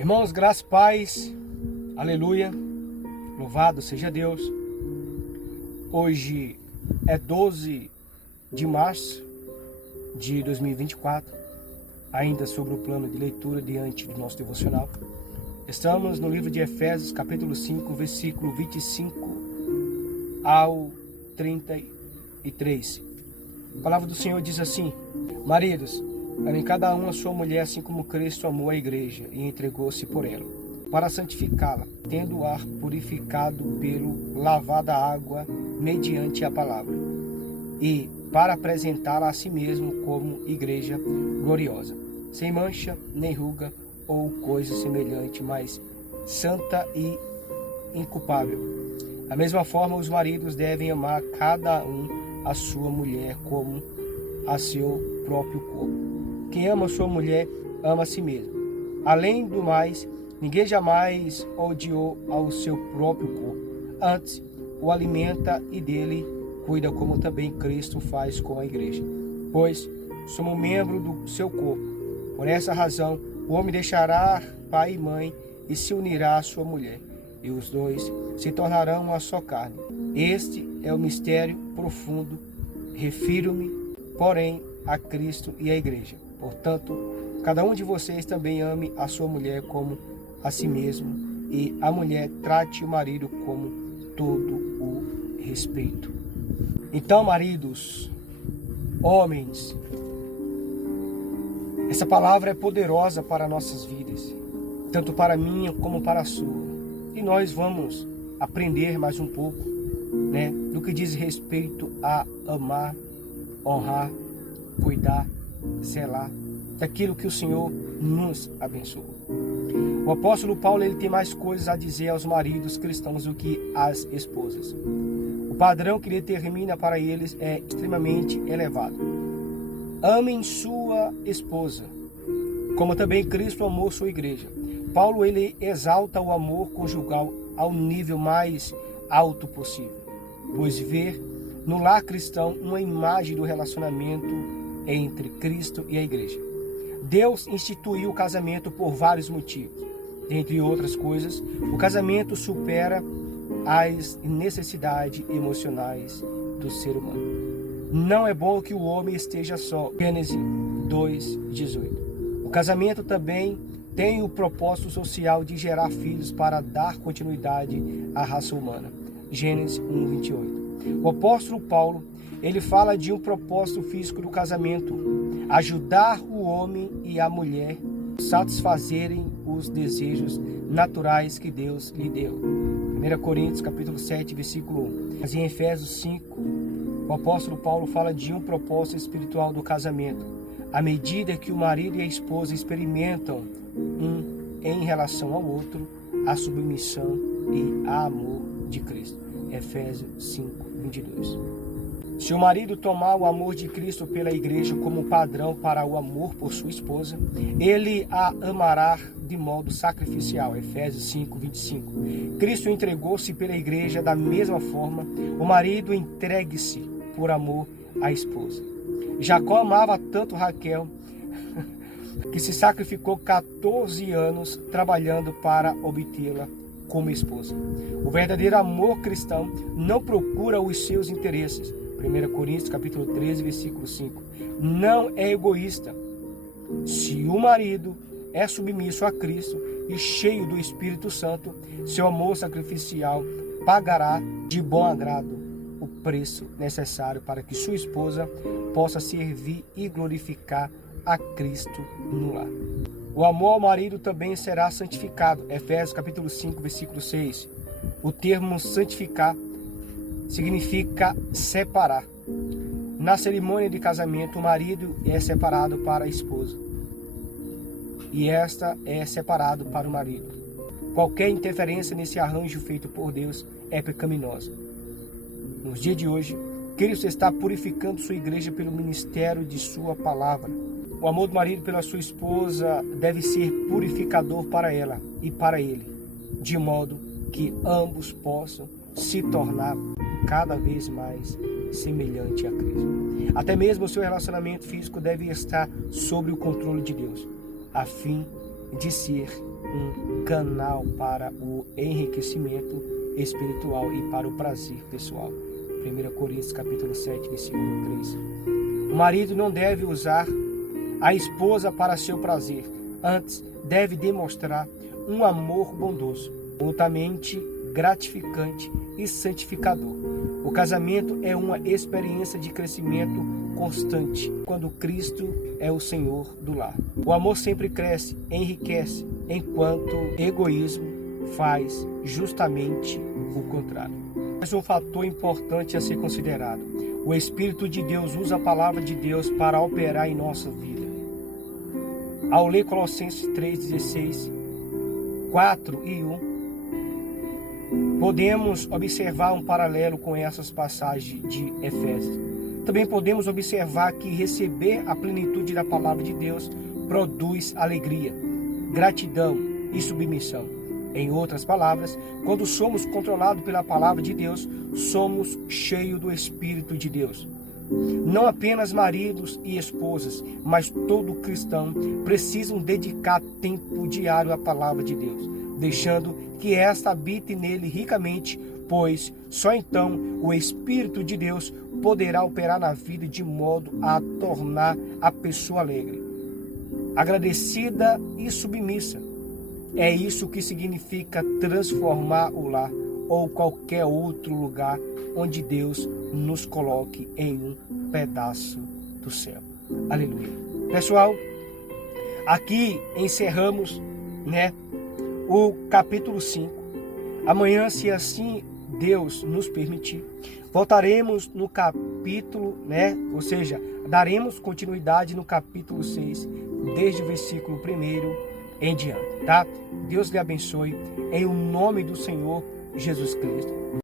Irmãos, graça e paz, aleluia, louvado seja Deus. Hoje é 12 de março de 2024, ainda sobre o plano de leitura diante do nosso devocional. Estamos no livro de Efésios, capítulo 5, versículo 25 ao 33. A palavra do Senhor diz assim: Maridos, amem cada um a sua mulher, assim como Cristo amou a igreja e entregou-se por ela, para santificá-la, tendo-a purificado pelo lavar da água mediante a palavra, e para apresentá-la a si mesmo como igreja gloriosa, sem mancha, nem ruga ou coisa semelhante, mas santa e inculpável. Da mesma forma, os maridos devem amar cada um a sua mulher como a seu próprio corpo. Quem ama sua mulher, ama a si mesmo. Além do mais, ninguém jamais odiou ao seu próprio corpo. Antes, o alimenta e dele cuida, como também Cristo faz com a igreja. Pois somos membro do seu corpo. Por essa razão, o homem deixará pai e mãe e se unirá à sua mulher, e os dois se tornarão uma só carne. Este é o mistério profundo. Refiro-me, porém, a Cristo e à igreja. Portanto, cada um de vocês também ame a sua mulher como a si mesmo, e a mulher trate o marido como todo o respeito. Então, maridos, homens, essa palavra é poderosa para nossas vidas, tanto para a minha como para a sua. E nós vamos aprender mais um pouco, do que diz respeito a amar, honrar, cuidar, zelar, daquilo que o Senhor nos abençoou. O apóstolo Paulo, ele tem mais coisas a dizer aos maridos cristãos do que às esposas. O padrão que ele determina para eles é extremamente elevado. Amem sua esposa, como também Cristo amou sua igreja. Paulo, ele exalta o amor conjugal ao nível mais alto possível, pois vê no lar cristão uma imagem do relacionamento entre Cristo e a igreja. Deus instituiu o casamento por vários motivos. Entre outras coisas, o casamento supera as necessidades emocionais do ser humano. Não é bom que o homem esteja só. Gênesis 2:18. O casamento também tem o propósito social de gerar filhos para dar continuidade à raça humana. Gênesis 1:28. O apóstolo Paulo, ele fala de um propósito físico do casamento: ajudar o homem e a mulher a satisfazerem os desejos naturais que Deus lhe deu. 1 Coríntios capítulo 7, versículo 1. Mas em Efésios 5, o apóstolo Paulo fala de um propósito espiritual do casamento. À medida que o marido e a esposa experimentam em relação ao outro a submissão e amor de Cristo. Efésios 5:22. Se o marido tomar o amor de Cristo pela igreja como padrão para o amor por sua esposa, ele a amará de modo sacrificial. Efésios 5:25. Cristo entregou-se pela igreja da mesma forma. O marido entregue-se por amor à esposa. Jacó amava tanto Raquel que se sacrificou 14 anos trabalhando para obtê-la como esposa. O verdadeiro amor cristão não procura os seus interesses. 1 Coríntios capítulo 13, versículo 5. Não é egoísta. Se o marido é submisso a Cristo e cheio do Espírito Santo, seu amor sacrificial pagará de bom agrado o preço necessário para que sua esposa possa servir e glorificar a Cristo no lar. O amor ao marido também será santificado. Efésios capítulo 5, versículo 6. O termo santificar significa separar. Na cerimônia de casamento, o marido é separado para a esposa, e esta é separado para o marido. Qualquer interferência nesse arranjo feito por Deus é pecaminosa. Nos dias de hoje, Cristo está purificando sua igreja pelo ministério de sua palavra. O amor do marido pela sua esposa deve ser purificador para ela e para ele, de modo que ambos possam se tornar cada vez mais semelhante a Cristo. Até mesmo o seu relacionamento físico deve estar sob o controle de Deus, a fim de ser um canal para o enriquecimento espiritual e para o prazer pessoal. 1 Coríntios capítulo 7, versículo 3. O marido não deve usar a esposa para seu prazer, antes deve demonstrar um amor bondoso, mutuamente gratificante e santificador. O casamento é uma experiência de crescimento constante, quando Cristo é o Senhor do lar. O amor sempre cresce, enriquece, enquanto o egoísmo faz justamente o contrário. Mais um fator importante a ser considerado: o Espírito de Deus usa a palavra de Deus para operar em nossa vida. Ao ler Colossenses 3:16, 4 e 1, podemos observar um paralelo com essas passagens de Efésios. Também podemos observar que receber a plenitude da palavra de Deus produz alegria, gratidão e submissão. Em outras palavras, quando somos controlados pela palavra de Deus, somos cheios do Espírito de Deus. Não apenas maridos e esposas, mas todo cristão precisam dedicar tempo diário à palavra de Deus, deixando que esta habite nele ricamente, pois só então o Espírito de Deus poderá operar na vida de modo a tornar a pessoa alegre, agradecida e submissa. É isso que significa transformar o lar ou qualquer outro lugar onde Deus nos coloque em um pedaço do céu. Aleluia. Pessoal, aqui encerramos, o capítulo 5. Amanhã, se assim Deus nos permitir, voltaremos no capítulo, ou seja, daremos continuidade no capítulo 6, desde o versículo 1 em diante, tá? Deus lhe abençoe, em o nome do Senhor Jesus Cristo.